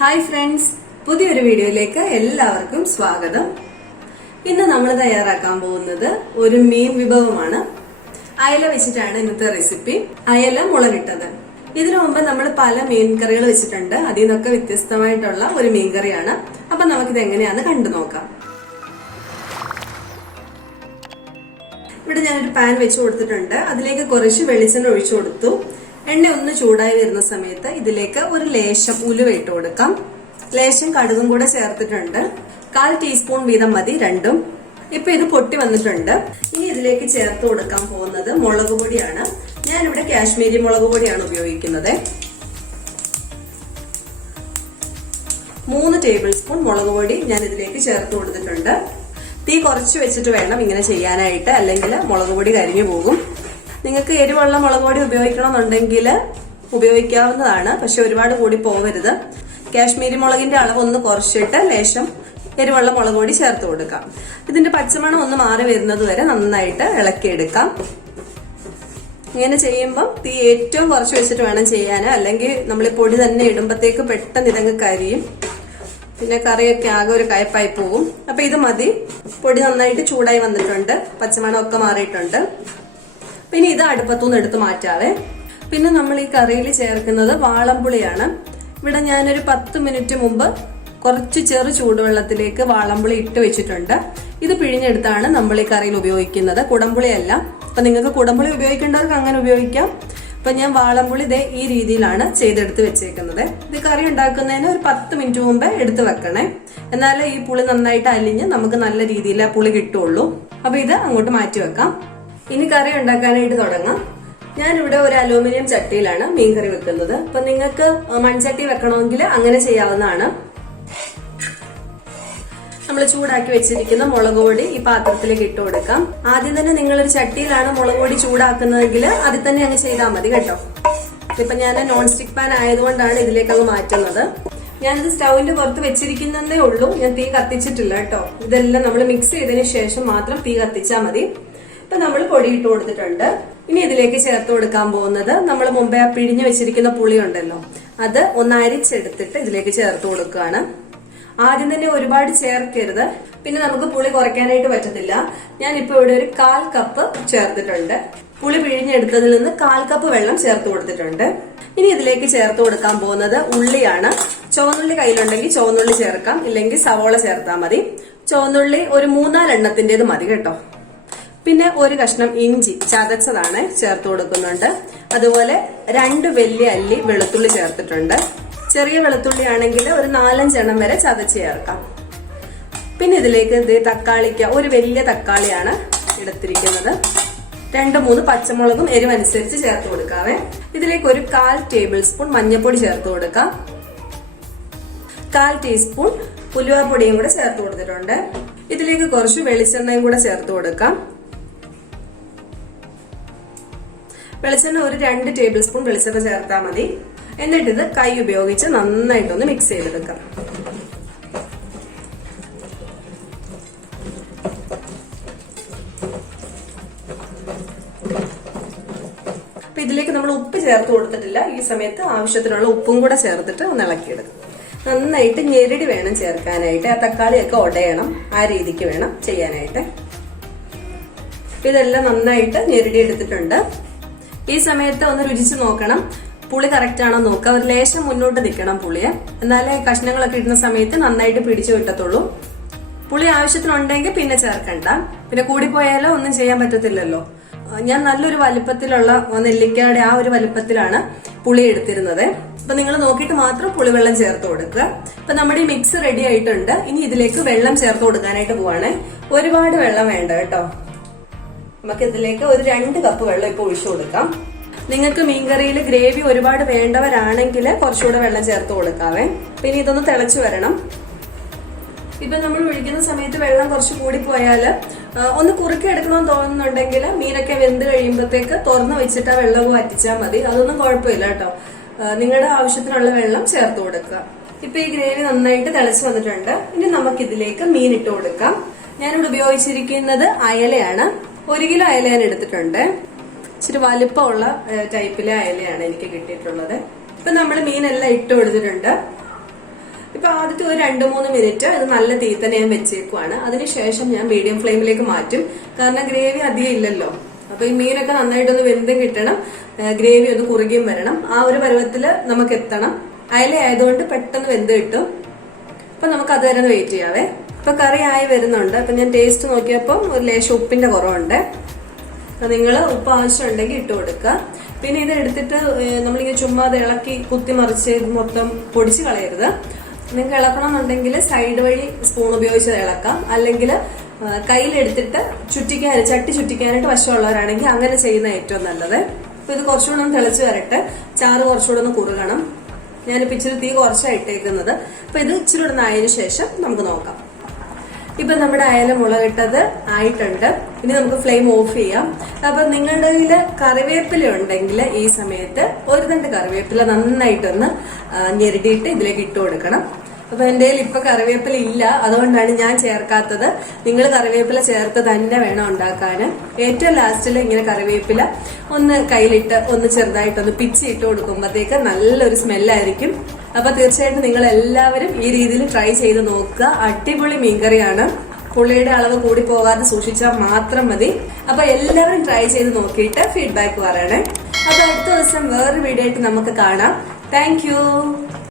Hi friends, പുതിയൊരു വീഡിയോയിലേക്ക് എല്ലാവർക്കും സ്വാഗതം. ഇന്ന് നമ്മൾ തയ്യാറാക്കാൻ പോകുന്നത് ഒരു മീൻ വിഭവമാണ്. അയല വെച്ചിട്ടാണ് ഇന്നത്തെ റെസിപ്പി. അയല മുളകിട്ടത്. ഇതിനു മുമ്പ് നമ്മൾ പല മീൻ കറികൾ വെച്ചിട്ടുണ്ട്. അതിൽ നിന്നൊക്കെ വ്യത്യസ്തമായിട്ടുള്ള ഒരു മീൻ കറിയാണ്. അപ്പൊ നമുക്കിത് എങ്ങനെയാന്ന് കണ്ടു നോക്കാം. ഇവിടെ ഞാനൊരു പാൻ വെച്ച് കൊടുത്തിട്ടുണ്ട്. അതിലേക്ക് കുറച്ച് വെളിച്ചെണ്ണ ഒഴിച്ചു കൊടുത്തു. എണ്ണ ഒന്ന് ചൂടായി വരുന്ന സമയത്ത് ഇതിലേക്ക് ഒരു ലേശം ഉലുവ ഇട്ട് കൊടുക്കാം. ലേശം കടുകും കൂടെ ചേർത്തിട്ടുണ്ട്. 1/4 ടീസ്പൂൺ വീതം മതി രണ്ടും. ഇപ്പൊ ഇത് പൊട്ടി വന്നിട്ടുണ്ട്. ഇനി ഇതിലേക്ക് ചേർത്ത് കൊടുക്കാൻ പോകുന്നത് മുളക് പൊടിയാണ്. ഞാനിവിടെ കാശ്മീരി മുളക് പൊടിയാണ് ഉപയോഗിക്കുന്നത്. 3 ടേബിൾ സ്പൂൺ മുളക് പൊടി ഞാൻ ഇതിലേക്ക് ചേർത്ത് കൊടുത്തിട്ടുണ്ട്. തീ കുറച്ച് വെച്ചിട്ട് വേണം ഇങ്ങനെ ചെയ്യാനായിട്ട്, അല്ലെങ്കിൽ മുളക് പൊടി കരിഞ്ഞു പോകും. നിങ്ങൾക്ക് എരിവുള്ള മുളക് പൊടി ഉപയോഗിക്കണമെന്നുണ്ടെങ്കിൽ ഉപയോഗിക്കാവുന്നതാണ്, പക്ഷെ ഒരുപാട് കൂടി പോകരുത്. കാശ്മീരി മുളകിന്റെ അളവ് ഒന്ന് കുറച്ചിട്ട് ലേശം എരിവുള്ള മുളക് പൊടി ചേർത്ത് കൊടുക്കാം. ഇതിന്റെ പച്ചമണം ഒന്ന് മാറി വരുന്നത് വരെ നന്നായിട്ട് ഇളക്കിയെടുക്കാം. ഇങ്ങനെ ചെയ്യുമ്പോൾ തീ ഏറ്റവും കുറച്ച് വെച്ചിട്ട് വേണം ചെയ്യാൻ, അല്ലെങ്കിൽ നമ്മൾ ഈ പൊടി തന്നെ ഇടുമ്പോഴത്തേക്ക് പെട്ടെന്ന് ഇതങ്ങ് കരിയും. പിന്നെ കറിയൊക്കെ ആകെ ഒരു കയ്പായി പോകും. അപ്പൊ ഇത് മതി. പൊടി നന്നായിട്ട് ചൂടായി വന്നിട്ടുണ്ട്, പച്ചമണം ഒക്കെ മാറിയിട്ടുണ്ട്. പിന്നെ ഇത് അടുപ്പത്തുനിന്ന് എടുത്ത് മാറ്റാവേ. പിന്നെ നമ്മൾ ഈ കറിയിൽ ചേർക്കുന്നത് വാളംപുളിയാണ്. ഇവിടെ ഞാനൊരു 10 മിനിറ്റ് മുമ്പ് കുറച്ച് ചെറു ചൂടുവെള്ളത്തിലേക്ക് വാളംപുളി ഇട്ട് വെച്ചിട്ടുണ്ട്. ഇത് പിഴിഞ്ഞെടുത്താണ് നമ്മൾ ഈ കറിയിൽ ഉപയോഗിക്കുന്നത്, കുടംപുളിയല്ല. അപ്പൊ നിങ്ങൾക്ക് കുടംപുളി ഉപയോഗിക്കേണ്ടവർക്ക് അങ്ങനെ ഉപയോഗിക്കാം. അപ്പൊ ഞാൻ വാളംപുളി ഇതേ ഈ രീതിയിലാണ് ചെയ്തെടുത്ത് വെച്ചേക്കുന്നത്. ഇത് കറി ഉണ്ടാക്കുന്നതിന് ഒരു 10 മിനിറ്റ് മുമ്പ് എടുത്ത് വെക്കണേ, എന്നാലേ ഈ പുളി നന്നായിട്ട് അലിഞ്ഞ് നമുക്ക് നല്ല രീതിയിൽ ആ പുളി കിട്ടുള്ളൂ. അപ്പൊ ഇത് അങ്ങോട്ട് മാറ്റി വെക്കാം. ഇനി കറി ഉണ്ടാക്കാനായിട്ട് തുടങ്ങാം. ഞാനിവിടെ ഒരു അലൂമിനിയം ചട്ടിയിലാണ് മീൻ കറി വെക്കുന്നത്. അപ്പൊ നിങ്ങൾക്ക് മൺചട്ടി വെക്കണമെങ്കിൽ അങ്ങനെ ചെയ്യാവുന്നതാണ്. നമ്മൾ ചൂടാക്കി വെച്ചിരിക്കുന്ന മുളക് പൊടി ഈ പാത്രത്തിലേക്ക് ഇട്ട് കൊടുക്കാം. ആദ്യം തന്നെ നിങ്ങളൊരു ചട്ടിയിലാണ് മുളക് പൊടി ചൂടാക്കുന്നതെങ്കിൽ അതിൽ തന്നെ അങ്ങ് ചെയ്താൽ മതി കേട്ടോ. ഇപ്പൊ ഞാൻ നോൺ സ്റ്റിക് പാൻ ആയതുകൊണ്ടാണ് ഇതിലേക്ക് അങ്ങ് മാറ്റുന്നത്. ഞാനിത് സ്റ്റൗവിന്റെ പുറത്ത് വെച്ചിരിക്കുന്നതേ ഉള്ളൂ, ഞാൻ തീ കത്തിച്ചിട്ടില്ല കേട്ടോ. ഇതെല്ലാം നമ്മൾ മിക്സ് ചെയ്തതിനു ശേഷം മാത്രം തീ കത്തിച്ചാൽ മതി. ഇപ്പൊ നമ്മൾ പൊടി ഇട്ട് കൊടുത്തിട്ടുണ്ട്. ഇനി ഇതിലേക്ക് ചേർത്ത് കൊടുക്കാൻ പോകുന്നത് നമ്മൾ മുമ്പേ പിഴിഞ്ഞു വെച്ചിരിക്കുന്ന പുളി ഉണ്ടല്ലോ, അത് ഒന്ന് അരിച്ചെടുത്തിട്ട് ഇതിലേക്ക് ചേർത്ത് കൊടുക്കുകയാണ്. ആദ്യം തന്നെ ഒരുപാട് ചേർക്കരുത്, പിന്നെ നമുക്ക് പുളി കുറയ്ക്കാനായിട്ട് പറ്റത്തില്ല. ഞാനിപ്പോ ഇവിടെ ഒരു 1/4 കപ്പ് ചേർത്തിട്ടുണ്ട്. പുളി പിഴിഞ്ഞെടുത്തതിൽ നിന്ന് 1/4 കപ്പ് വെള്ളം ചേർത്ത് കൊടുത്തിട്ടുണ്ട്. ഇനി ഇതിലേക്ക് ചേർത്ത് കൊടുക്കാൻ പോകുന്നത് ഉള്ളിയാണ്. ചുവന്നുള്ളി കയ്യിലുണ്ടെങ്കിൽ ചുവന്നുള്ളി ചേർക്കാം, ഇല്ലെങ്കിൽ സവോള ചേർത്താൽ മതി. ചുവന്നുള്ളി ഒരു 3-4 എണ്ണത്തിന്റേത് മതി കേട്ടോ. പിന്നെ ഒരു കഷ്ണം ഇഞ്ചി ചതച്ചതാണ് ചേർത്ത് കൊടുക്കുന്നുണ്ട്. അതുപോലെ 2 വലിയ അല്ലി വെളുത്തുള്ളി ചേർത്തിട്ടുണ്ട്. ചെറിയ വെളുത്തുള്ളി ആണെങ്കിൽ ഒരു 4-5 എണ്ണം വരെ ചതച്ച് ചേർക്കാം. പിന്നെ ഇതിലേക്ക് തക്കാളിക്ക് ഒരു വലിയ തക്കാളിയാണ് എടുത്തിരിക്കുന്നത്. 2-3 പച്ചമുളകും എരിവനുസരിച്ച് ചേർത്ത് കൊടുക്കാവേ. ഇതിലേക്ക് ഒരു 1/4 ടേബിൾ സ്പൂൺ മഞ്ഞൾപ്പൊടി ചേർത്ത് കൊടുക്കാം. 1/4 ടീസ്പൂൺ ഉലുവാപ്പൊടിയും കൂടെ ചേർത്ത് കൊടുത്തിട്ടുണ്ട്. ഇതിലേക്ക് കുറച്ച് വെളിച്ചെണ്ണയും കൂടെ ചേർത്ത് കൊടുക്കാം. വെളിച്ചെണ്ണ ഒരു 2 ടേബിൾ സ്പൂൺ വെളിച്ചെണ്ണ ചേർത്താൽ മതി. എന്നിട്ട് ഇത് കൈ ഉപയോഗിച്ച് നന്നായിട്ടൊന്ന് മിക്സ് ചെയ്തെടുക്കാം. അപ്പൊ ഇതിലേക്ക് നമ്മൾ ഉപ്പ് ചേർത്ത് കൊടുത്തിട്ടില്ല. ഈ സമയത്ത് ആവശ്യത്തിനുള്ള ഉപ്പും കൂടെ ചേർത്തിട്ട് ഒന്ന് ഇളക്കിയെടുക്കും. നന്നായിട്ട് ഞെരടി വേണം ചേർക്കാനായിട്ട്. ആ തക്കാളിയൊക്കെ ഉടയണം, ആ രീതിക്ക് വേണം ചെയ്യാനായിട്ട്. ഇതെല്ലാം നന്നായിട്ട് ഞെരടി എടുത്തിട്ടുണ്ട്. ഈ സമയത്ത് ഒന്ന് രുചിച്ച് നോക്കണം, പുളി കറക്റ്റ് ആണോ നോക്കുക. ഒരു ലേശം മുന്നോട്ട് നിൽക്കണം പുളിയെ, എന്നാലേ കഷ്ണങ്ങളൊക്കെ ഇടുന്ന സമയത്ത് നന്നായിട്ട് പിടിച്ചു കിട്ടത്തുള്ളൂ. പുളി ആവശ്യത്തിനുണ്ടെങ്കിൽ പിന്നെ ചേർക്കണ്ട, പിന്നെ കൂടിപ്പോയാലോ ഒന്നും ചെയ്യാൻ പറ്റത്തില്ലല്ലോ. ഞാൻ നല്ലൊരു വലിപ്പത്തിലുള്ള നെല്ലിക്കയുടെ ആ ഒരു വലിപ്പത്തിലാണ് പുളി എടുത്തിരുന്നത്. അപ്പൊ നിങ്ങൾ നോക്കിയിട്ട് മാത്രം പുളിവെള്ളം ചേർത്ത് കൊടുക്കുക. അപ്പൊ നമ്മുടെ ഈ മിക്സ് റെഡി ആയിട്ടുണ്ട്. ഇനി ഇതിലേക്ക് വെള്ളം ചേർത്ത് കൊടുക്കാനായിട്ട് പോവാണ്. ഒരുപാട് വെള്ളം വേണ്ട കേട്ടോ. നമുക്ക് ഇതിലേക്ക് ഒരു 2 കപ്പ് വെള്ളം ഇപ്പൊ ഒഴിച്ചു കൊടുക്കാം. നിങ്ങൾക്ക് മീൻകറിയിൽ ഗ്രേവി ഒരുപാട് വേണ്ടവരാണെങ്കിൽ കുറച്ചുകൂടെ വെള്ളം ചേർത്ത് കൊടുക്കാവേ. പിന്നെ ഇതൊന്ന് തിളച്ചു വരണം. ഇപ്പൊ നമ്മൾ ഒഴിക്കുന്ന സമയത്ത് വെള്ളം കുറച്ച് കൂടിപ്പോയാൽ ഒന്ന് കുറുക്കി എടുക്കണമെന്ന് തോന്നുന്നുണ്ടെങ്കിൽ മീനൊക്കെ വെന്ത് കഴിയുമ്പോഴത്തേക്ക് തുറന്ന് വെച്ചിട്ട് ആ വെള്ളവും വറ്റിച്ചാൽ മതി. അതൊന്നും കുഴപ്പമില്ല കേട്ടോ. നിങ്ങളുടെ ആവശ്യത്തിനുള്ള വെള്ളം ചേർത്ത് കൊടുക്കുക. ഇപ്പൊ ഈ ഗ്രേവി നന്നായിട്ട് തിളച്ചു വന്നിട്ടുണ്ട്. ഇനി നമുക്ക് ഇതിലേക്ക് മീൻ ഇട്ട് കൊടുക്കാം. ഞാനിവിടെ ഉപയോഗിച്ചിരിക്കുന്നത് അയലയാണ്. 1 കിലോ അയല ഞാൻ എടുത്തിട്ടുണ്ട്. ഇച്ചിരി വലിപ്പമുള്ള ടൈപ്പിലെ അയലയാണ് എനിക്ക് കിട്ടിയിട്ടുള്ളത്. ഇപ്പൊ നമ്മൾ മീനെല്ലാം ഇട്ട് കൊടുത്തിട്ടുണ്ട്. ഇപ്പൊ ആദ്യത്തെ ഒരു 2-3 മിനിറ്റ് ഇത് നല്ല തീ തന്നെ ഞാൻ വെച്ചേക്കുവാണ്. അതിനുശേഷം ഞാൻ മീഡിയം ഫ്ലെയിമിലേക്ക് മാറ്റും. കാരണം ഗ്രേവി അധികം ഇല്ലല്ലോ. അപ്പൊ ഈ മീനൊക്കെ നന്നായിട്ടൊന്ന് വെന്തും കിട്ടണം, ഗ്രേവി ഒന്ന് കുറുകിയും വരണം. ആ ഒരു പരുവത്തില് നമുക്ക് എത്തണം. അയല ആയതുകൊണ്ട് പെട്ടെന്ന് വെന്ത് കിട്ടും. അപ്പൊ നമുക്ക് അത് വരെ വെയിറ്റ് ചെയ്യാവേ. ഇപ്പൊ കറി ആയി വരുന്നുണ്ട്. അപ്പൊ ഞാൻ ടേസ്റ്റ് നോക്കിയപ്പോൾ ഒരു ലേശം ഉപ്പിന്റെ കുറവുണ്ട്. അപ്പൊ നിങ്ങൾ ഉപ്പ് ആവശ്യം ഉണ്ടെങ്കിൽ ഇട്ട് കൊടുക്കുക. പിന്നെ ഇത് എടുത്തിട്ട് നമ്മളിങ്ങനെ ചുമ്മാ അത് ഇളക്കി കുത്തി മറിച്ച് മൊത്തം പൊടിച്ച് കളയരുത്. നിങ്ങൾക്ക് ഇളക്കണമെന്നുണ്ടെങ്കിൽ സൈഡ് വഴി സ്പൂൺ ഉപയോഗിച്ച് ഇളക്കാം. അല്ലെങ്കിൽ കയ്യിലെടുത്തിട്ട് ചട്ടി ചുറ്റിക്കാനായിട്ട് വശമുള്ളവരാണെങ്കിൽ അങ്ങനെ ചെയ്യുന്ന ഏറ്റവും നല്ലത്. അപ്പൊ ഇത് കുറച്ചുകൂടെ ഒന്ന് തിളച്ച് വരട്ടെ. ചാറ് കുറച്ചുകൂടെ ഒന്ന് കുറുകണം. ഞാനിപ്പോ ഇച്ചിരി തീ കുറച്ചാണ് ഇട്ടേക്കുന്നത്. അപ്പൊ ഇത് ഇച്ചിരി കൂടെ ആയതിനു ശേഷം നമുക്ക് നോക്കാം. ഇപ്പൊ നമ്മുടെ അയല മുളകിട്ടത് ആയിട്ടുണ്ട്. ഇനി നമുക്ക് ഫ്ലെയിം ഓഫ് ചെയ്യാം. അപ്പൊ നിങ്ങളുടെ കയ്യിൽ കറിവേപ്പില ഉണ്ടെങ്കിൽ ഈ സമയത്ത് ഒരു തണ്ട് കറിവേപ്പില നന്നായിട്ടൊന്ന് ഞെരടിയിട്ട് ഇതിലേക്ക് ഇട്ട് കൊടുക്കണം. അപ്പൊ എന്റെ കയ്യിൽ ഇപ്പൊ കറിവേപ്പില ഇല്ല, അതുകൊണ്ടാണ് ഞാൻ ചേർക്കാത്തത്. നിങ്ങൾ കറിവേപ്പില ചേർത്ത് തന്നെ വേണം ഉണ്ടാക്കാൻ. ഏറ്റവും ലാസ്റ്റിൽ ഇങ്ങനെ കറിവേപ്പില ഒന്ന് കയ്യിലിട്ട് ഒന്ന് ചെറുതായിട്ടൊന്ന് പിച്ചിട്ട് കൊടുക്കുമ്പോഴത്തേക്ക് നല്ലൊരു സ്മെല്ലായിരിക്കും. അപ്പൊ തീർച്ചയായിട്ടും നിങ്ങൾ എല്ലാവരും ഈ രീതിയിൽ ട്രൈ ചെയ്ത് നോക്കുക. അടിപൊളി മീൻകറിയാണ്. പുളിയുടെ അളവ് കൂടി പോകാതെ സൂക്ഷിച്ചാൽ മാത്രം മതി. അപ്പൊ എല്ലാവരും ട്രൈ ചെയ്ത് നോക്കിയിട്ട് ഫീഡ്ബാക്ക് പറയണേ. അപ്പൊ അടുത്ത ദിവസം വേറൊരു വീഡിയോ ആയിട്ട് നമുക്ക് കാണാം. താങ്ക്